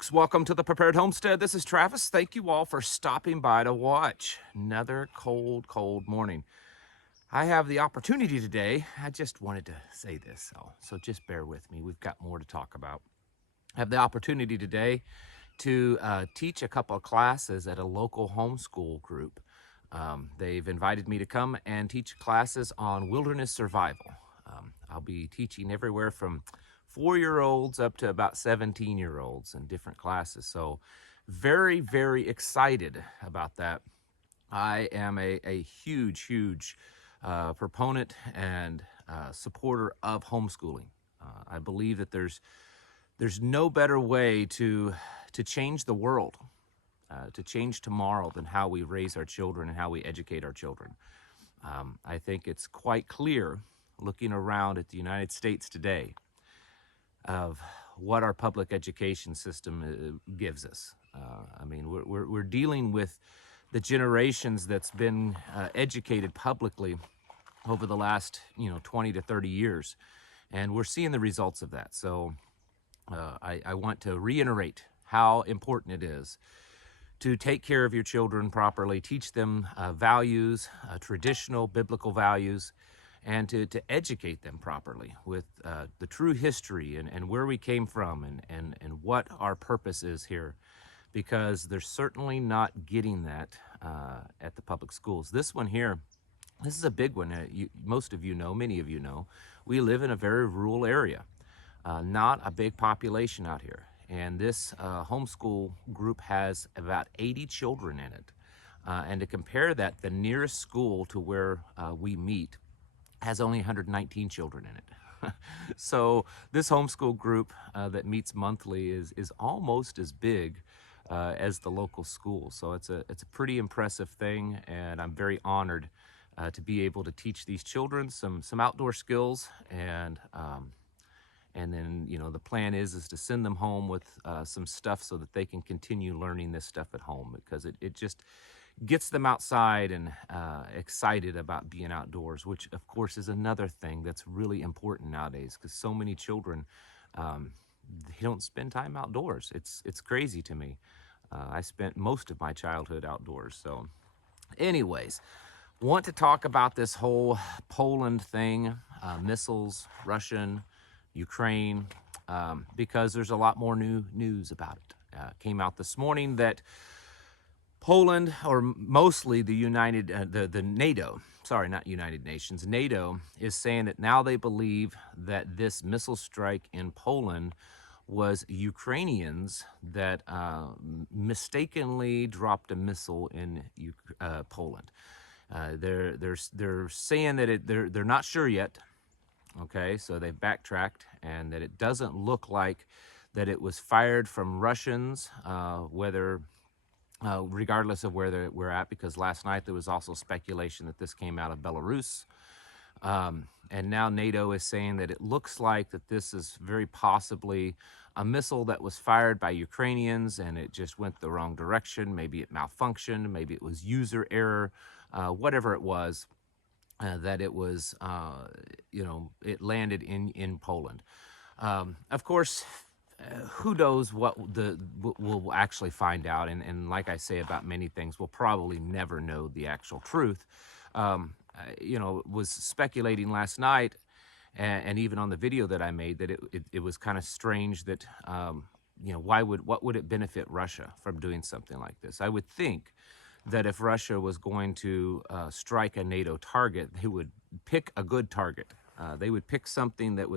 folks, welcome to the Prepared Homestead. This is Travis. Thank you all for stopping by to watch another cold morning. I have the opportunity today. I just wanted to say this, so just bear with me. We've got more to talk about. I have the opportunity today to teach a couple of classes at a local homeschool group. They've invited me to come and teach classes on wilderness survival. I'll be teaching everywhere from 4-year-olds up to about 17-year-olds in different classes. So very excited about that. I am a huge proponent and supporter of homeschooling. I believe that there's no better way to change the world, to change tomorrow than how we raise our children and how we educate our children. I think it's quite clear, looking around at the United States today, of what our public education system gives us. I mean, we're dealing with the generations that's been educated publicly over the last 20 to 30 years, and we're seeing the results of that. So I want to reiterate how important it is to take care of your children properly, teach them values, traditional biblical values, and to educate them properly with the true history and where we came from and what our purpose is here, because they're certainly not getting that at the public schools. This one here, this is a big one. Most of you know, many of you know, we live in a very rural area, not a big population out here. And this homeschool group has about 80 children in it. And to compare that, the nearest school to where we meet has only 119 children in it. So this homeschool group that meets monthly is almost as big as the local school. So it's a pretty impressive thing, and I'm very honored to be able to teach these children some outdoor skills, and then the plan is to send them home with some stuff so that they can continue learning this stuff at home, because it just gets them outside and excited about being outdoors, which of course is another thing that's really important nowadays, because so many children they don't spend time outdoors. It's crazy to me. I spent most of my childhood outdoors. So anyways, want to talk about this whole Poland thing, missiles, Russian, Ukraine, because there's a lot more new news about it. Came out this morning that Poland, or mostly the NATO, sorry, not United Nations, NATO is saying that now they believe that this missile strike in Poland was Ukrainians that mistakenly dropped a missile in Poland. They're saying that they're not sure yet. Okay, so they backtracked, and that it doesn't look like that it was fired from Russians, regardless of where we're at, because last night there was also speculation that this came out of Belarus. And now NATO is saying that it looks like that this is very possibly a missile that was fired by Ukrainians, and it just went the wrong direction. Maybe it malfunctioned, maybe it was user error, whatever it was, that it was, it landed in Poland. Of course, who knows what we'll actually find out, and like I say about many things, we'll probably never know the actual truth. Was speculating last night, and even on the video that I made, that it was kind of strange that what would it benefit Russia from doing something like this? I would think that if Russia was going to strike a NATO target, they would pick a good target. They would pick something that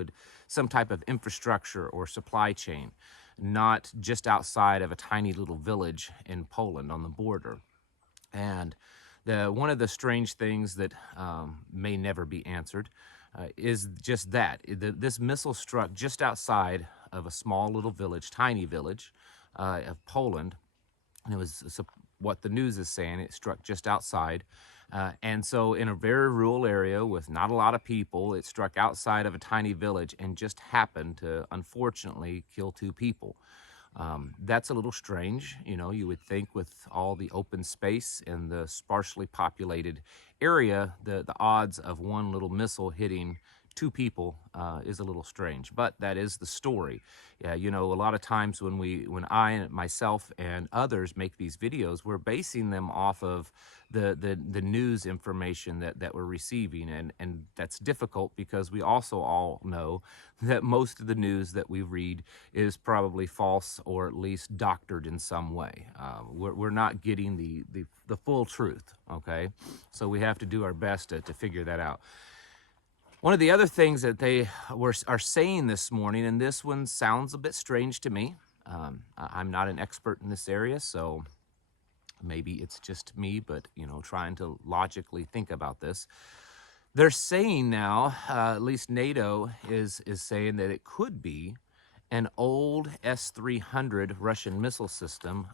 some type of infrastructure or supply chain, not just outside of a tiny little village in Poland on the border. And one of the strange things that may never be answered is just that. This missile struck just outside of a small little village, tiny village of Poland. And it was what the news is saying. It struck just outside. And so in a very rural area with not a lot of people, it struck outside of a tiny village and just happened to, unfortunately, kill 2 people. That's a little strange. You would think with all the open space in the sparsely populated area, the odds of one little missile hitting two people is a little strange, but that is the story. Yeah, you know, a lot of times when I myself and others make these videos, we're basing them off of the news information that we're receiving, and that's difficult because we also all know that most of the news that we read is probably false or at least doctored in some way. We're not getting the full truth, okay? So we have to do our best to figure that out. One of the other things that they are saying this morning, and this one sounds a bit strange to me. I'm not an expert in this area, so maybe it's just me, but you know, trying to logically think about this. They're saying now, at least NATO is saying that it could be an old S-300 Russian missile system,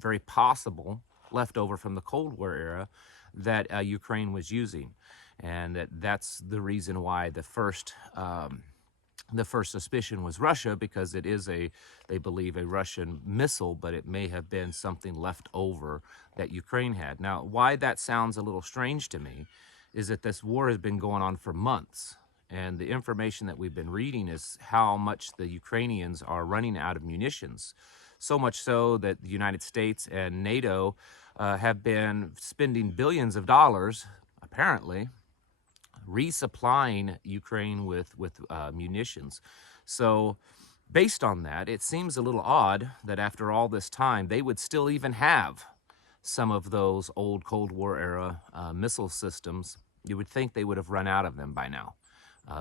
very possible, left over from the Cold War era, that Ukraine was using. And that's the reason why the first suspicion was Russia, because it is they believe a Russian missile, but it may have been something left over that Ukraine had. Now, why that sounds a little strange to me is that this war has been going on for months. And the information that we've been reading is how much the Ukrainians are running out of munitions. So much so that the United States and NATO have been spending billions of dollars, apparently, resupplying Ukraine with munitions. So based on that, it seems a little odd that after all this time, they would still even have some of those old Cold War era missile systems. You would think they would have run out of them by now.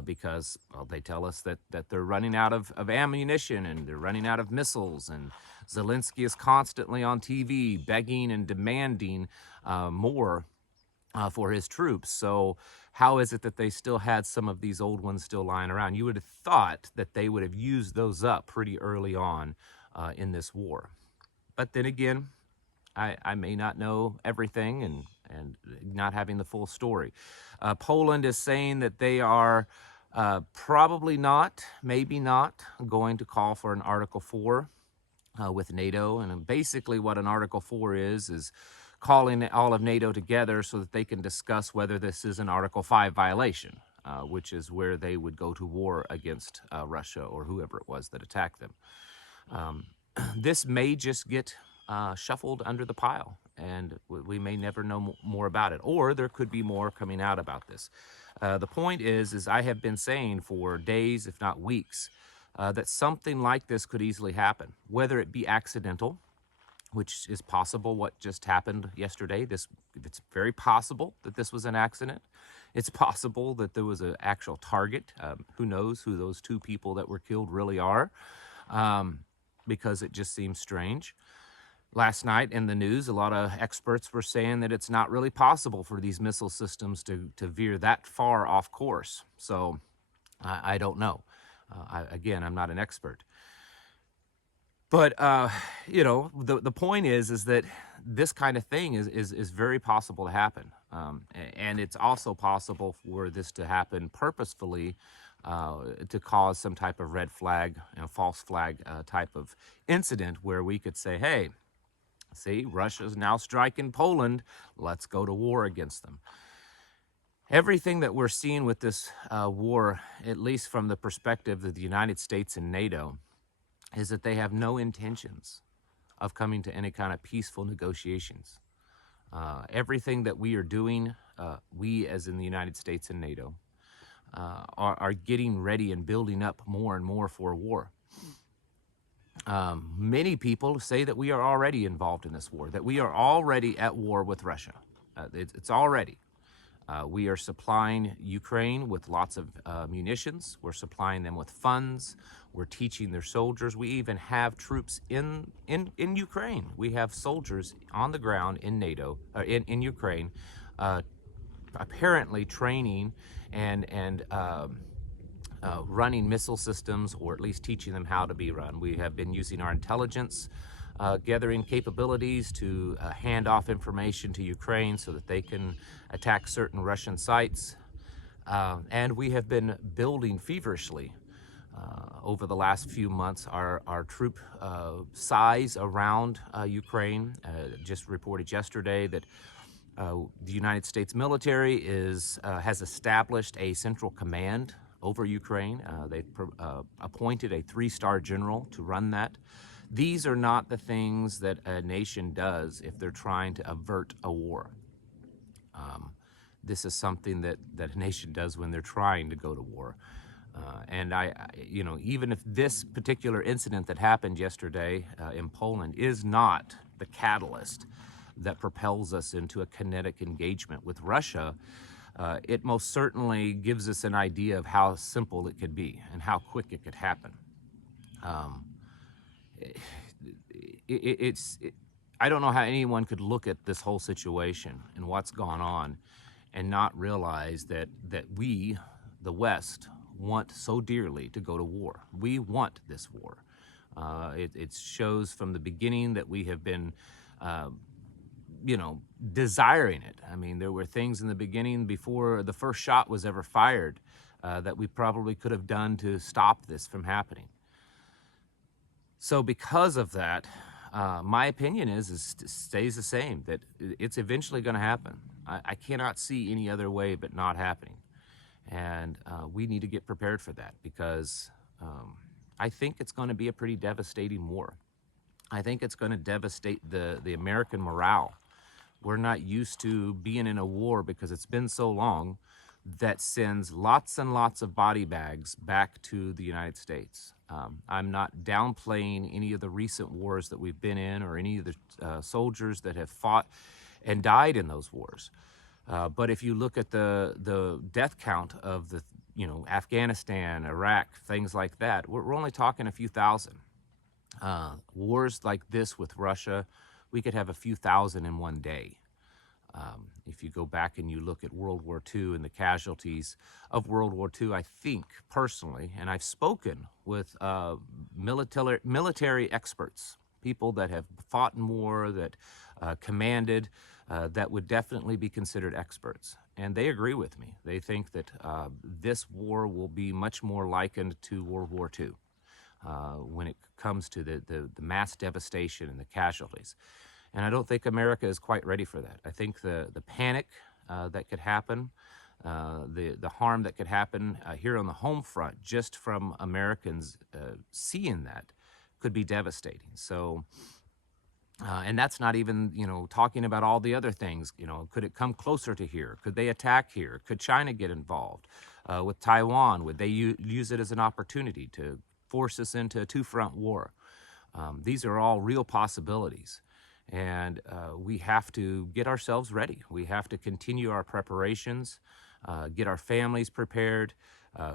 Because well, they tell us that they're running out of ammunition and they're running out of missiles, and Zelensky is constantly on TV begging and demanding more for his troops. So how is it that they still had some of these old ones still lying around? You would have thought that they would have used those up pretty early on in this war. But then again, I may not know everything and not having the full story. Poland is saying that they are probably not, maybe not, going to call for an Article 4 with NATO. And basically what an Article 4 is calling all of NATO together so that they can discuss whether this is an Article 5 violation, which is where they would go to war against Russia or whoever it was that attacked them. This may just get shuffled under the pile, and we may never know more about it, or there could be more coming out about this. The point is I have been saying for days, if not weeks, that something like this could easily happen, whether it be accidental, which is possible what just happened yesterday. It's very possible that this was an accident. It's possible that there was an actual target. Who knows who those two people that were killed really are, because it just seems strange. Last night in the news, a lot of experts were saying that it's not really possible for these missile systems to veer that far off course. So I don't know. Again, I'm not an expert. But, you know, the point is that this kind of thing is very possible to happen. And it's also possible for this to happen purposefully to cause some type of red flag, false flag type of incident where we could say, hey, see, Russia's now striking Poland. Let's go to war against them. Everything that we're seeing with this war, at least from the perspective of the United States and NATO, is that they have no intentions of coming to any kind of peaceful negotiations. Everything that we are doing, we as in the United States and NATO, are getting ready and building up more and more for war. Many people say that we are already involved in this war, that we are already at war with Russia. It's already. We are supplying Ukraine with lots of munitions. We're supplying them with funds. We're teaching their soldiers. We even have troops in Ukraine. We have soldiers on the ground in NATO, in Ukraine, apparently training and running missile systems, or at least teaching them how to be run. We have been using our intelligence gathering capabilities to hand off information to Ukraine so that they can attack certain Russian sites. And we have been building feverishly over the last few months our troop size around Ukraine. Just reported yesterday that the United States military has established a central command over Ukraine. They've appointed a 3-star general to run that. These are not the things that a nation does if they're trying to avert a war. This is something that a nation does when they're trying to go to war. And even if this particular incident that happened yesterday in Poland is not the catalyst that propels us into a kinetic engagement with Russia, it most certainly gives us an idea of how simple it could be and how quick it could happen. I don't know how anyone could look at this whole situation and what's gone on and not realize that we, the West, want so dearly to go to war. We want this war. It shows from the beginning that we have been, desiring it. I mean, there were things in the beginning before the first shot was ever fired that we probably could have done to stop this from happening. So because of that, my opinion stays the same, that it's eventually going to happen. I cannot see any other way but not happening. And we need to get prepared for that, because I think it's going to be a pretty devastating war. I think it's going to devastate the American morale. We're not used to being in a war because it's been so long that sends lots and lots of body bags back to the United States. I'm not downplaying any of the recent wars that we've been in or any of the soldiers that have fought and died in those wars. But if you look at the death count of the, Afghanistan, Iraq, things like that, we're only talking a few thousand. Wars like this with Russia, we could have a few thousand in one day. If you go back and you look at World War II and the casualties of World War II, I think personally, and I've spoken with military experts, people that have fought in war, that commanded, that would definitely be considered experts. And they agree with me. They think that this war will be much more likened to World War II when it comes to the mass devastation and the casualties. And I don't think America is quite ready for that. I think the panic that could happen, the harm that could happen here on the home front just from Americans seeing that could be devastating. So, and that's not even, talking about all the other things. Could it come closer to here? Could they attack here? Could China get involved? With Taiwan, would they use it as an opportunity to force us into a two-front war? These are all real possibilities. And we have to get ourselves ready. We have to continue our preparations, get our families prepared,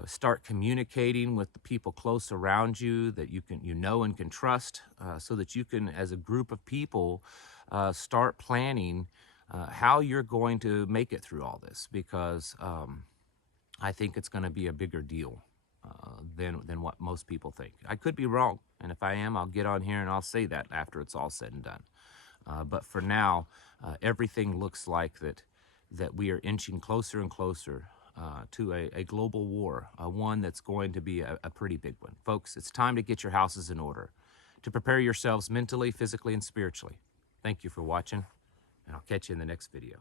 start communicating with the people close around you that you know and can trust, so that you can, as a group of people, start planning how you're going to make it through all this, because I think it's going to be a bigger deal than what most people think. I could be wrong, and if I am, I'll get on here and I'll say that after it's all said and done. But for now, everything looks like that we are inching closer and closer to a global war, one that's going to be a pretty big one. Folks, it's time to get your houses in order, to prepare yourselves mentally, physically, and spiritually. Thank you for watching, and I'll catch you in the next video.